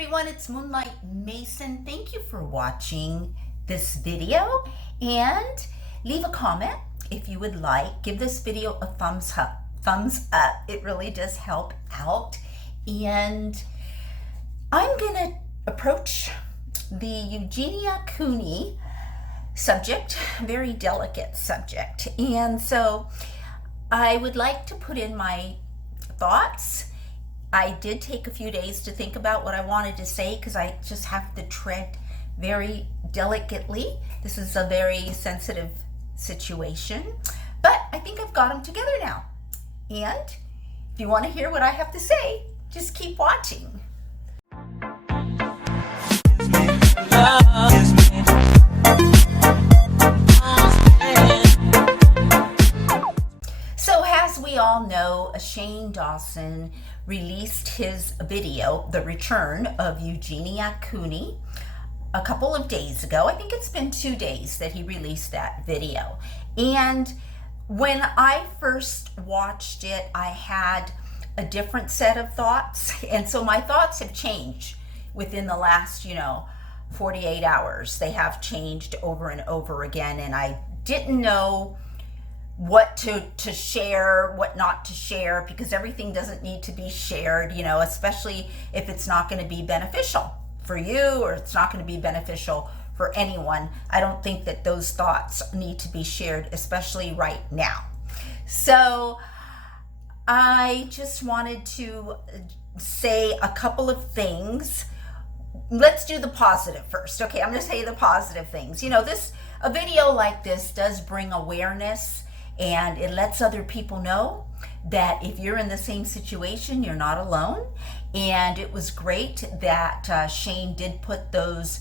everyone, it's Moonlight Mason. Thank you for watching this video, and leave a comment if you would like. Give this video a thumbs up. It really does help out. And I'm gonna approach the Eugenia Cooney subject, very delicate subject. And so I would like to put in my thoughts. I did take a few days to think about what I wanted to say because I just have to tread very delicately. This is a very sensitive situation, but I think I've got them together now. And if you want to hear what I have to say, just keep watching. So as we all know, Shane Dawson released his video, The Return of Eugenia Cooney, a couple of days ago. I think it's been 2 days that he released that video. And when I first watched it, I had a different set of thoughts. And so my thoughts have changed within the last, 48 hours. They have changed over and over again. And I didn't know what to share, what not to share, because everything doesn't need to be shared, especially if it's not going to be beneficial for you or it's not going to be beneficial for anyone. I don't think that those thoughts need to be shared, especially right now. So I just wanted to say a couple of things. Let's do the positive first. Okay, I'm going to say the positive things. A video like this does bring awareness, and it lets other people know that if you're in the same situation, you're not alone. And it was great that Shane did put those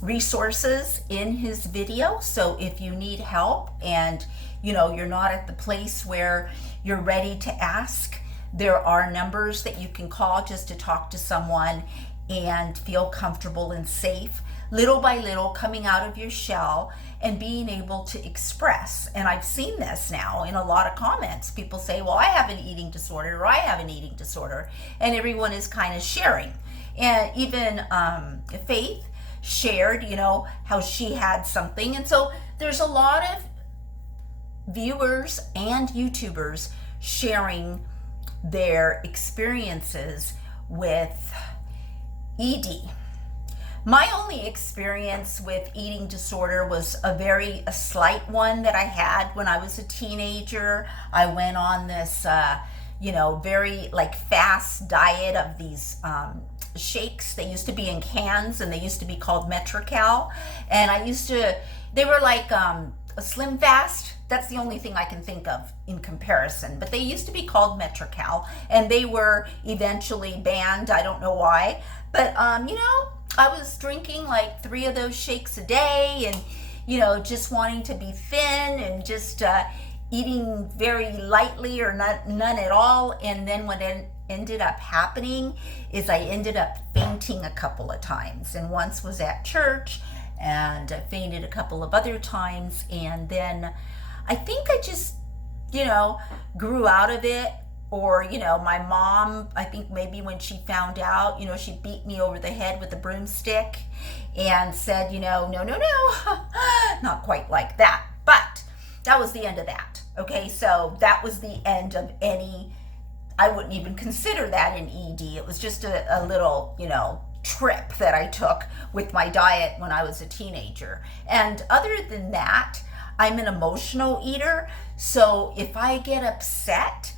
resources in his video. So if you need help and you're not at the place where you're ready to ask, there are numbers that you can call just to talk to someone and feel comfortable and safe, little by little coming out of your shell and being able to express. And I've seen this now in a lot of comments. People say, well, I have an eating disorder, or I have an eating disorder. And everyone is kind of sharing. And even Faith shared, how she had something. And so there's a lot of viewers and YouTubers sharing their experiences with ED. My only experience with eating disorder was a slight one that I had when I was a teenager. I went on this, very fast diet of these shakes. They used to be in cans and they used to be called Metrocal. And they were like a Slim Fast. That's the only thing I can think of in comparison. But they used to be called Metrocal, and they were eventually banned. I don't know why. But, I was drinking like 3 of those shakes a day and, just wanting to be thin and just eating very lightly or none at all. And then what ended up happening is I ended up fainting a couple of times. And once was at church, and I fainted a couple of other times. And then I think I just, grew out of it. Or, my mom, I think maybe when she found out, she beat me over the head with a broomstick and said, no, not quite like that. But that was the end of that. Okay, so that was the end of I wouldn't even consider that an ED. It was just a little, trip that I took with my diet when I was a teenager. And other than that, I'm an emotional eater. So if I get upset,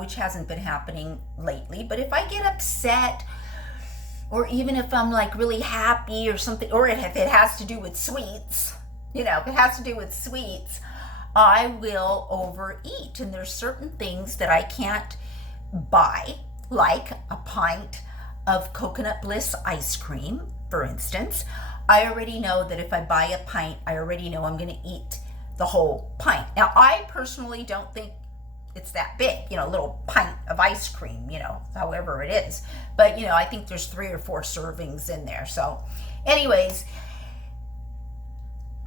which hasn't been happening lately, but if I get upset, or even if I'm like really happy or something, or if it has to do with sweets, I will overeat. And there's certain things that I can't buy, like a pint of Coconut Bliss ice cream, for instance. I already know that if I buy a pint, I already know I'm going to eat the whole pint. Now, I personally don't think it's that big, a little pint of ice cream, however it is. But, I think there's 3 or 4 servings in there. So anyways,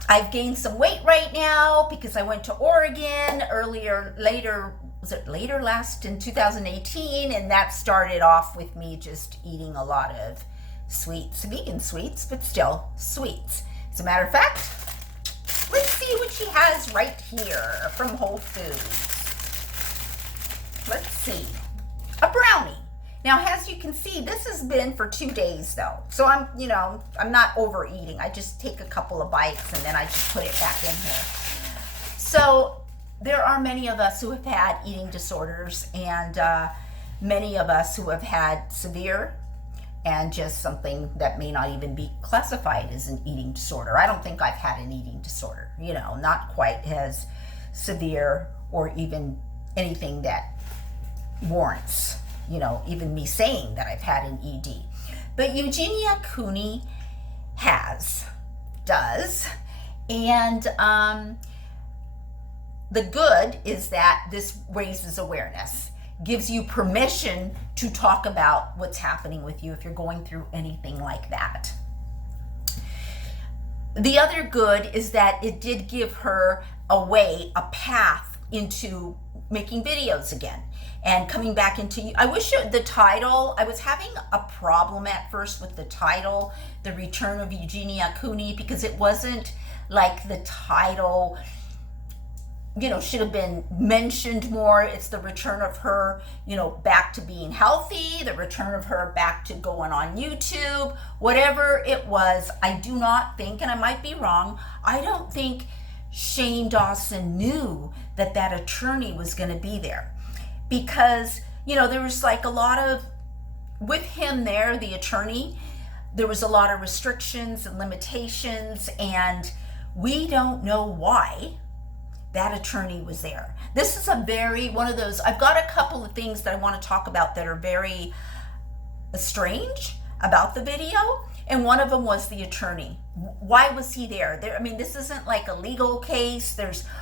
I've gained some weight right now because I went to Oregon later was it later last in 2018, and that started off with me just eating a lot of sweets, vegan sweets, but still sweets. As a matter of fact, let's see what she has right here from Whole Foods. Let's see, a brownie. Now, as you can see, this has been for 2 days though. So I'm not overeating. I just take a couple of bites and then I just put it back in here. So there are many of us who have had eating disorders, and many of us who have had severe and just something that may not even be classified as an eating disorder. I don't think I've had an eating disorder, not quite as severe or even anything that warrants, even me saying that I've had an ED. But Eugenia Cooney does, and the good is that this raises awareness, gives you permission to talk about what's happening with you if you're going through anything like that. The other good is that it did give her a path into making videos again and coming back into, I wish the title, I was having a problem at first with the title, The Return of Eugenia Cooney, because it wasn't like the title, should have been mentioned more. It's the return of her, back to being healthy, the return of her back to going on YouTube, whatever it was. I do not think, and I might be wrong, I don't think Shane Dawson knew that that attorney was going to be there, because, there was like a lot of, with him there, the attorney, there was a lot of restrictions and limitations, and we don't know why that attorney was there. This is one of those, I've got a couple of things that I want to talk about that are very strange about the video, and one of them was the attorney. Why was he there? This isn't like a legal case.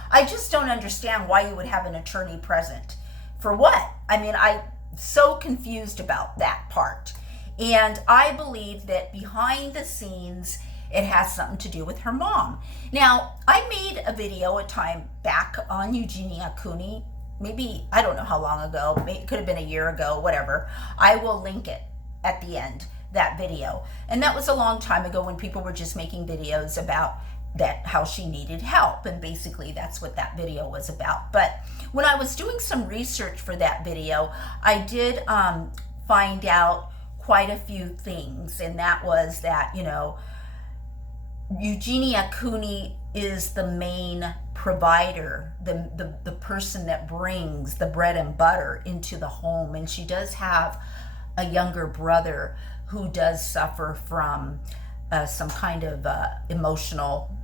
I just don't understand why you would have an attorney present. For what? I'm so confused about that part. And I believe that behind the scenes, it has something to do with her mom. Now, I made a video a time back on Eugenia Cooney, maybe, I don't know how long ago, it could have been a year ago, whatever. I will link it at the end, that video. And that was a long time ago when people were just making videos about how she needed help. And basically that's what that video was about. But when I was doing some research for that video, I did find out quite a few things. And that was that, Eugenia Cooney is the main provider, the person that brings the bread and butter into the home. And she does have a younger brother who does suffer from some kind of emotional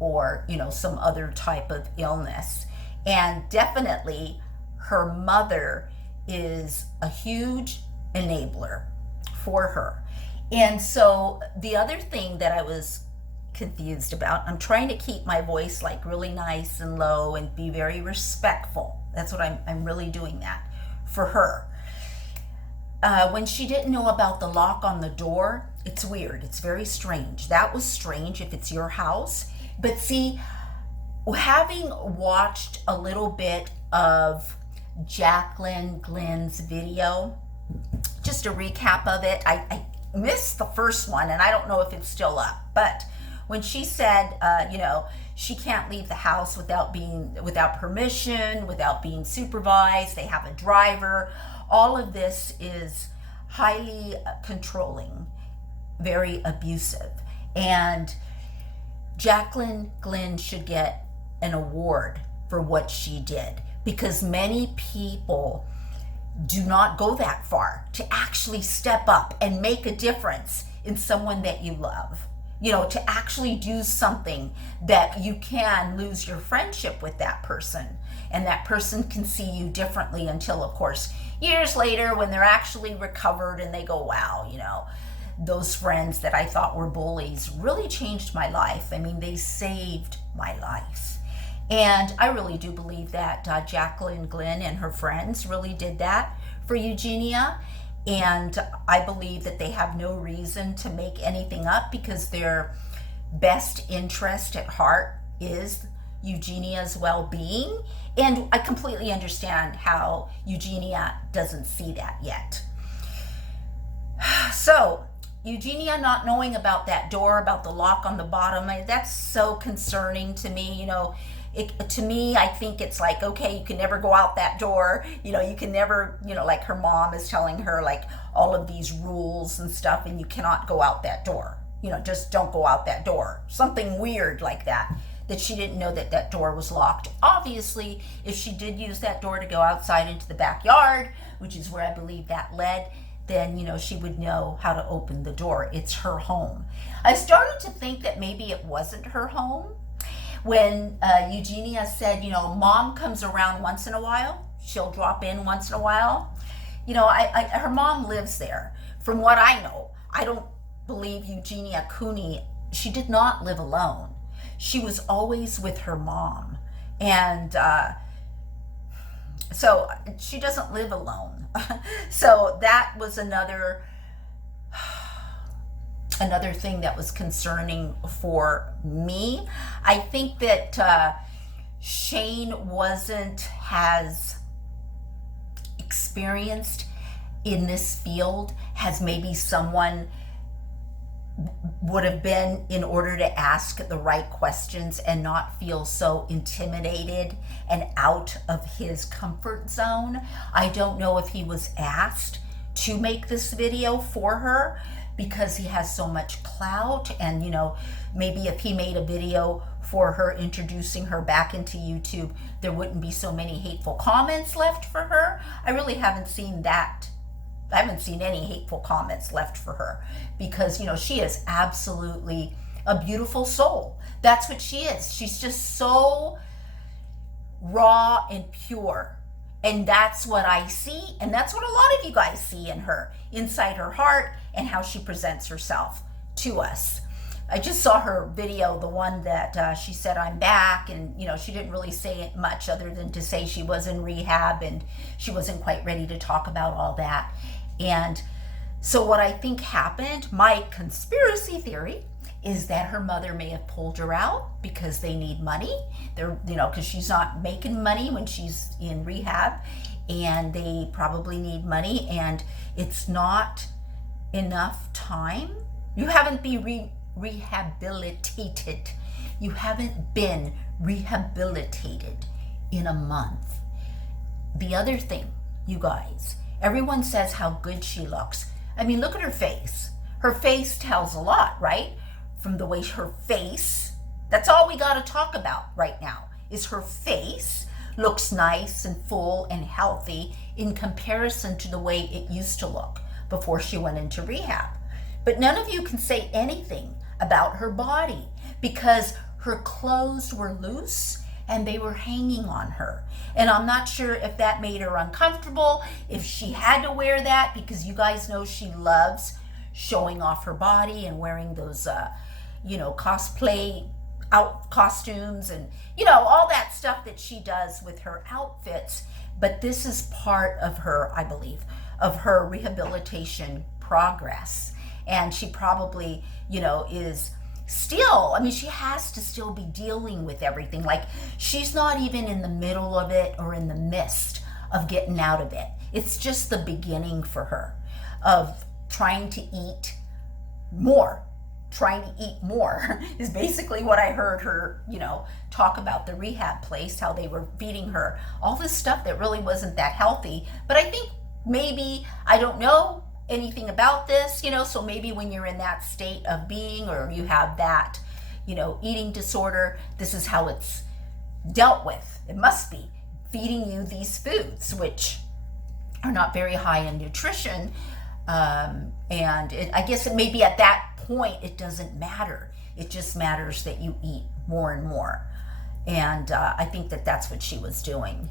or, some other type of illness. And definitely her mother is a huge enabler for her. And so the other thing that I was confused about, I'm trying to keep my voice like really nice and low and be very respectful. That's what I'm really doing that for her. When she didn't know about the lock on the door, it's weird. It's very strange. That was strange if it's your house. But see, having watched a little bit of Jacqueline Glenn's video, just a recap of it, I missed the first one, and I don't know if it's still up, but when she said, she can't leave the house without permission, without being supervised, they have a driver, all of this is highly controlling, very abusive. And Jacqueline Glenn should get an award for what she did, because many people do not go that far to actually step up and make a difference in someone that you love. To actually do something that you can lose your friendship with that person, and that person can see you differently until, of course, years later when they're actually recovered and they go, wow, those friends that I thought were bullies really changed my life. They saved my life. And I really do believe that Jacqueline Glenn and her friends really did that for Eugenia. And I believe that they have no reason to make anything up, because their best interest at heart is Eugenia's well-being. And I completely understand how Eugenia doesn't see that yet. So Eugenia not knowing about that door, about the lock on the bottom, that's so concerning to me. To me, I think it's like, okay, you can never go out that door. You can never, like her mom is telling her like all of these rules and stuff, and you cannot go out that door. Just don't go out that door. Something weird like that she didn't know that that door was locked. Obviously, if she did use that door to go outside into the backyard, which is where I believe that led, then, she would know how to open the door. It's her home. I started to think that maybe it wasn't her home when Eugenia said, mom comes around once in a while. She'll drop in once in a while. Her mom lives there. From what I know, I don't believe Eugenia Cooney, she did not live alone. She was always with her mom. And so she doesn't live alone. So that was another thing that was concerning for me. I think that Shane wasn't as experienced in this field as maybe someone would have been, in order to ask the right questions and not feel so intimidated and out of his comfort zone. I don't know if he was asked to make this video for her because he has so much clout, and maybe if he made a video for her introducing her back into YouTube, there wouldn't be so many hateful comments left for her. I really haven't seen that. I haven't seen any hateful comments left for her because, she is absolutely a beautiful soul. That's what she is. She's just so raw and pure. And that's what I see. And that's what a lot of you guys see in her, inside her heart, and how she presents herself to us. I just saw her video, the one that she said, I'm back. And, she didn't really say much other than to say she was in rehab and she wasn't quite ready to talk about all that. And so what I think happened, my conspiracy theory, is that her mother may have pulled her out because they need money. They're, because she's not making money when she's in rehab, and they probably need money, and it's not enough time. You haven't been rehabilitated. You haven't been rehabilitated in a month. The other thing, you guys, everyone says how good she looks. I mean, look at her face. Her face tells a lot, right? From the way her face, that's all we got to talk about right now, is her face looks nice and full and healthy in comparison to the way it used to look before she went into rehab. But none of you can say anything about her body because her clothes were loose and they were hanging on her. And I'm not sure if that made her uncomfortable, if she had to wear that, because you guys know she loves showing off her body and wearing those, cosplay out costumes and, all that stuff that she does with her outfits. But this is part of her, I believe, of her rehabilitation progress. And she probably, is still, she has to still be dealing with everything. Like, she's not even in the middle of it or in the midst of getting out of it. It's just the beginning for her of trying to eat more. Trying to eat more is basically what I heard her, talk about the rehab place, how they were feeding her all this stuff that really wasn't that healthy. But I think maybe, I don't know anything about this, so maybe when you're in that state of being, or you have that, eating disorder, this is how it's dealt with. It must be feeding you these foods, which are not very high in nutrition. I guess it may be at that point, it doesn't matter. It just matters that you eat more and more. And I think that that's what she was doing.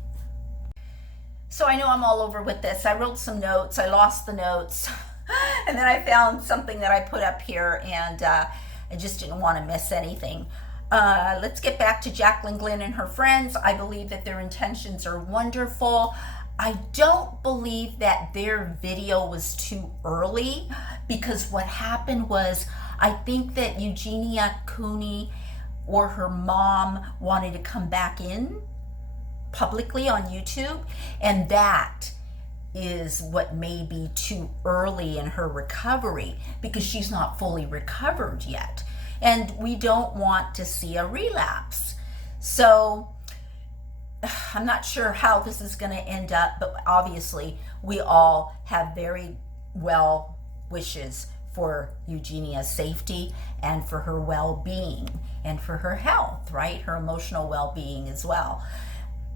So I know I'm all over with this. I wrote some notes. I lost the notes. And then I found something that I put up here, and I just didn't want to miss anything. Let's get back to Jacqueline Glynn and her friends. I believe that their intentions are wonderful. I don't believe that their video was too early, because what happened was, I think that Eugenia Cooney or her mom wanted to come back in publicly on YouTube, and that is what may be too early in her recovery because she's not fully recovered yet, and we don't want to see a relapse. So I'm not sure how this is going to end up, but obviously we all have very well wishes for Eugenia's safety and for her well-being and for her health, right? Her emotional well-being as well.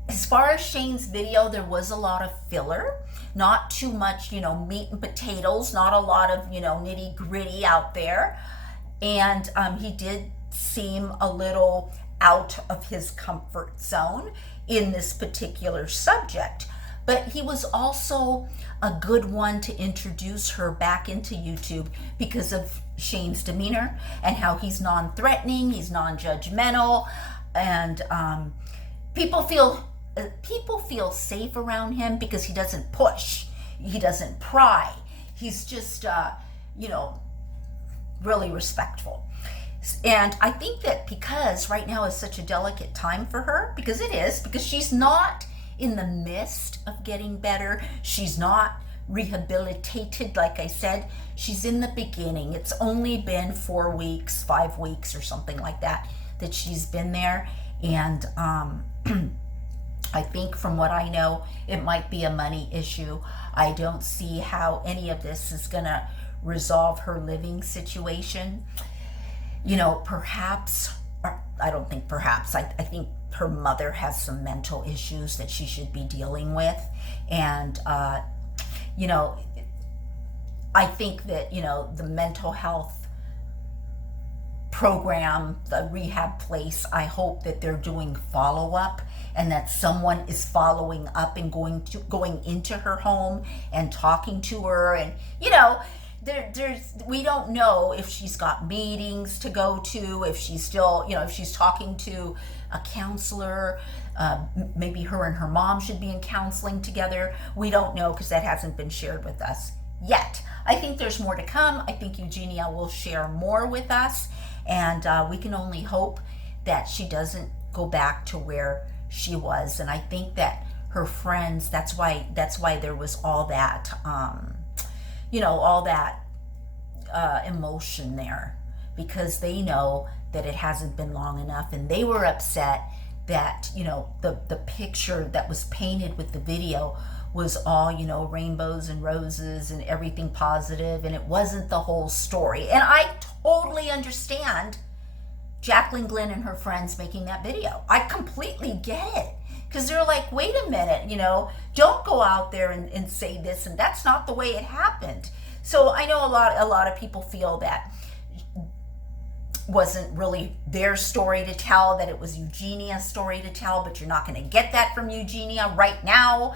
As far as Shane's video, there was a lot of filler, not too much, meat and potatoes, not a lot of, nitty gritty out there. And he did seem a little out of his comfort zone in this particular subject. But he was also a good one to introduce her back into YouTube because of Shane's demeanor and how he's non-threatening, he's non-judgmental, and people feel safe around him because he doesn't push, he doesn't pry, he's just really respectful. And I think that because right now is such a delicate time for her, because it is, because she's not in the midst of getting better, she's not rehabilitated, like I said, she's in the beginning. It's only been 4 weeks, 5 weeks or something like that she's been there. And I think from what I know, it might be a money issue. I don't see how any of this is gonna resolve her living situation. Perhaps, or I don't think perhaps, I think her mother has some mental issues that she should be dealing with. And, I think that, the mental health program, the rehab place, I hope that they're doing follow-up and that someone is following up and going into her home and talking to her. And, we don't know if she's got meetings to go to, if she's still, if she's talking to a counselor. Maybe her and her mom should be in counseling together. We don't know because that hasn't been shared with us yet. I think there's more to come. I think Eugenia will share more with us, and we can only hope that she doesn't go back to where she was. And I think that her friends, that's why there was all that all that emotion there, because they know that it hasn't been long enough, and they were upset that the picture that was painted with the video was all rainbows and roses and everything positive, and it wasn't the whole story. And I totally understand Jacqueline Glenn and her friends making that video. I completely get it, because they're like, wait a minute, don't go out there and say this, and that's not the way it happened. So I know a lot of people feel that wasn't really their story to tell, that it was Eugenia's story to tell, but you're not going to get that from Eugenia right now.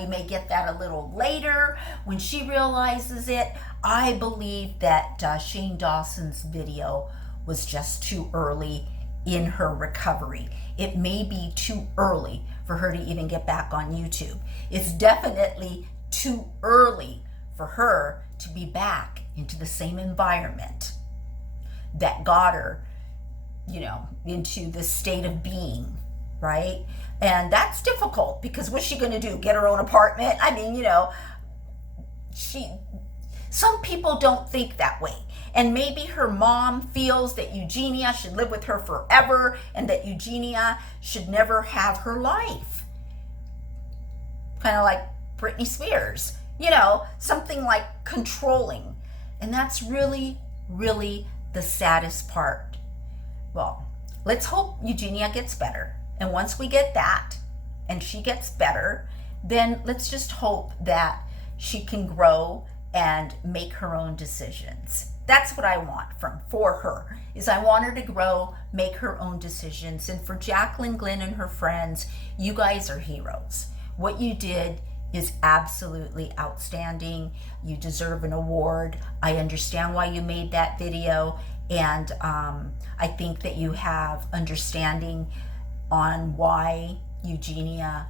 You may get that a little later when she realizes it. I believe that Shane Dawson's video was just too early in her recovery. It may be too early for her to even get back on YouTube. It's definitely too early for her to be back into the same environment that got her, into this state of being, right? And that's difficult, because what's she going to do? Get her own apartment? I mean, some people don't think that way. And maybe her mom feels that Eugenia should live with her forever and that Eugenia should never have her life. Kind of like Britney Spears, something like controlling. And that's really, really the saddest part. Well, let's hope Eugenia gets better. And once we get that and she gets better, then let's just hope that she can grow and make her own decisions. That's what I want for her, is I want her to grow, make her own decisions. And for Jacqueline Glenn and her friends, you guys are heroes. What you did is absolutely outstanding. You deserve an award. I understand why you made that video, and I think that you have understanding on why Eugenia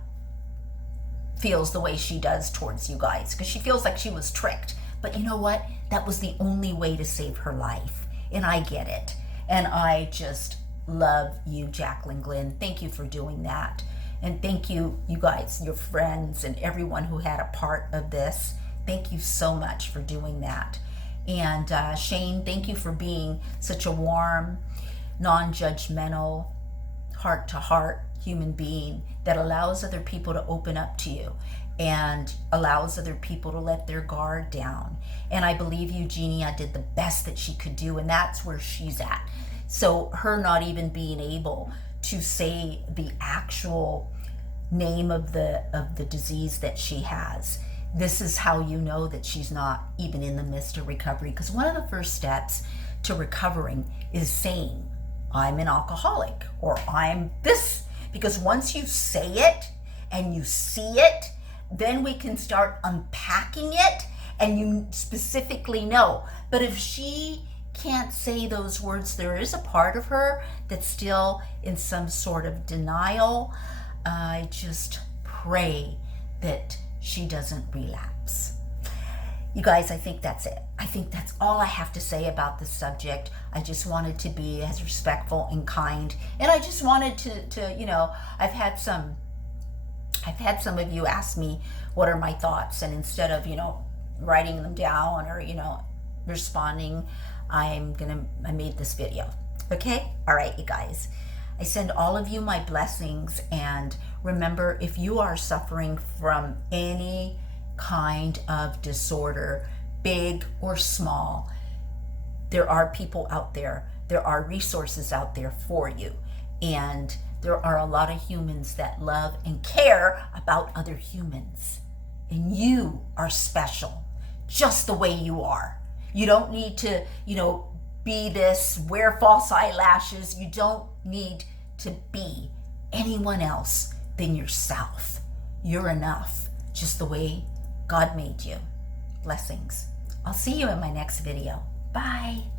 feels the way she does towards you guys, because she feels like she was tricked. But you know what? That was the only way to save her life, and I get it. And I just love you, Jacqueline Glenn. Thank you for doing that. And thank you, you guys, your friends, and everyone who had a part of this. Thank you so much for doing that. And Shane, thank you for being such a warm, non-judgmental, heart-to-heart human being that allows other people to open up to you and allows other people to let their guard down. And I believe Eugenia did the best that she could do, and that's where she's at. So her not even being able to say the actual name of the disease that she has, this is how you know that she's not even in the midst of recovery. Because one of the first steps to recovering is saying, I'm an alcoholic, or I'm this. Because once you say it and you see it, then we can start unpacking it and you specifically know. But if she can't say those words, there is a part of her that's still in some sort of denial. I just pray that she doesn't relapse. You guys, I think that's it. I think that's all I have to say about this subject. I just wanted to be as respectful and kind. And I just wanted to you know, I've had some of you ask me what are my thoughts, and instead of, you know, writing them down or, you know, responding, I made this video. Okay? All right, you guys. I send all of you my blessings, and remember, if you are suffering from any kind of disorder, big or small, there are people out there, there are resources out there for you, and there are a lot of humans that love and care about other humans, and you are special just the way you are. You don't need to, you know, be this, wear false eyelashes. You don't need to be anyone else than yourself. You're enough just the way God made you. Blessings. I'll see you in my next video. Bye.